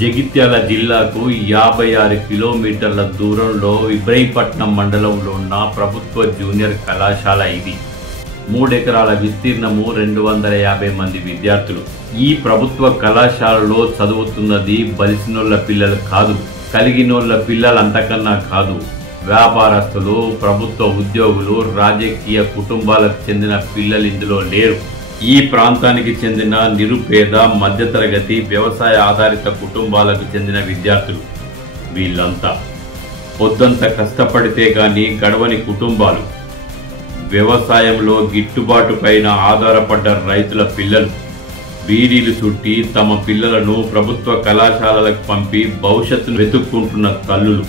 జగిత్యాల జిల్లాకు 56 కిలోమీటర్ల దూరంలో ఇబ్రహీంపట్నం మండలంలో ఉన్న ప్రభుత్వ జూనియర్ కళాశాల ఇది. 3 ఎకరాల విస్తీర్ణము, 250 మంది విద్యార్థులు. ఈ ప్రభుత్వ కళాశాలలో చదువుతున్నది బలిసినోళ్ల పిల్లలు కాదు, కలిగినోళ్ల పిల్లలు అంతకన్నా కాదు. వ్యాపారస్తులు, ప్రభుత్వ ఉద్యోగులు, రాజకీయ కుటుంబాలకు చెందిన పిల్లలు ఇందులో లేరు. ఈ ప్రాంతానికి చెందిన నిరుపేద, మధ్యతరగతి, వ్యవసాయ ఆధారిత కుటుంబాలకు చెందిన విద్యార్థులు వీళ్ళంతా. పొద్దంత కష్టపడితే గాని గడవని కుటుంబాలు, వ్యవసాయంలో గిట్టుబాటు పైన ఆధారపడ్డ రైతుల పిల్లలు, బీడీలు చుట్టి తమ పిల్లలను ప్రభుత్వ కళాశాలలకు పంపి భవిష్యత్తును వెతుక్కుంటున్న తల్లులు,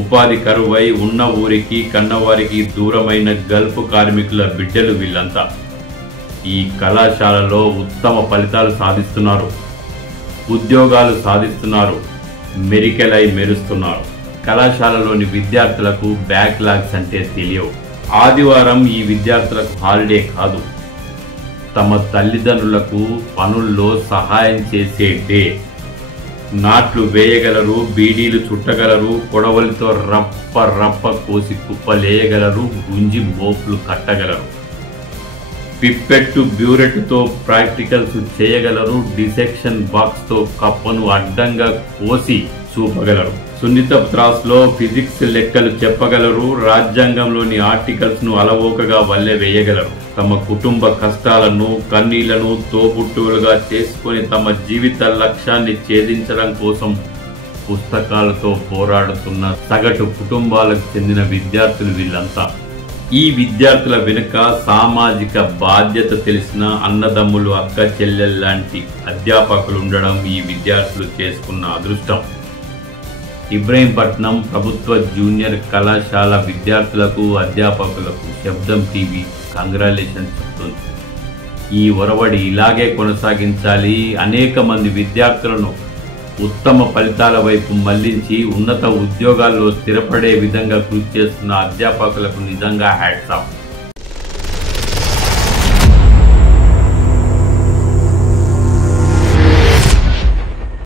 ఉపాధి కరువై ఉన్న ఊరికి కన్నవారికి దూరమైన గల్ఫ్ కార్మికుల బిడ్డలు వీళ్ళంతా. ఈ కళాశాలలో ఉత్తమ ఫలితాలు సాధిస్తున్నారు, ఉద్యోగాలు సాధిస్తున్నారు, మెరికలై మెరుస్తున్నారు. కళాశాలలోని విద్యార్థులకు బ్యాక్లాగ్స్ అంటే తెలియవు. ఆదివారం ఈ విద్యార్థులకు హాలిడే కాదు, తమ తల్లిదండ్రులకు పనుల్లో సహాయం చేసే డే. నాట్లు వేయగలరు, బీడీలు చుట్టగలరు, కొడవలితో రప్ప రప్ప కోసి కుప్పలేయగలరు, గుంజి మోపులు కట్టగలరు, పిప్పెట్టు బ్యూరెట్తో ప్రాక్టికల్స్ చేయగలరు, డిసెక్షన్ బాక్స్తో కప్పను అడ్డంగా కోసి చూపగలరు, సున్నిత త్రాస్లో ఫిజిక్స్ లెక్కలు చెప్పగలరు, రాజ్యాంగంలోని ఆర్టికల్స్ను అలవోకగా వల్లె వేయగలరు. తమ కుటుంబ కష్టాలను, కన్నీళ్లను తోబుట్టువులుగా చేసుకొని తమ జీవిత లక్ష్యాన్ని ఛేదించడం కోసం పుస్తకాలతో పోరాడుతున్న సగటు కుటుంబాలకు చెందిన విద్యార్థులు వీళ్ళంతా. ఈ విద్యార్థుల వెనుక సామాజిక బాధ్యత తెలిసిన అన్నదమ్ములు, అక్క చెల్లెల్లాంటి అధ్యాపకులు ఉండడం ఈ విద్యార్థులు చేసుకున్న అదృష్టం. ఇబ్రహీంపట్నం ప్రభుత్వ జూనియర్ కళాశాల విద్యార్థులకు, అధ్యాపకులకు శబ్దం టీవీ కంగ్రాచులేషన్స్ చెప్తుంది. ఈ ఒరవడి ఇలాగే కొనసాగించాలి. అనేక మంది విద్యార్థులను ఉత్తమ ఫలితాల వైపు మళ్లించి ఉన్నత ఉద్యోగాల్లో స్థిరపడే విధంగా కృషి చేస్తున్న అధ్యాపకులకు నిజంగా హ్యాట్స్ ఆఫ్.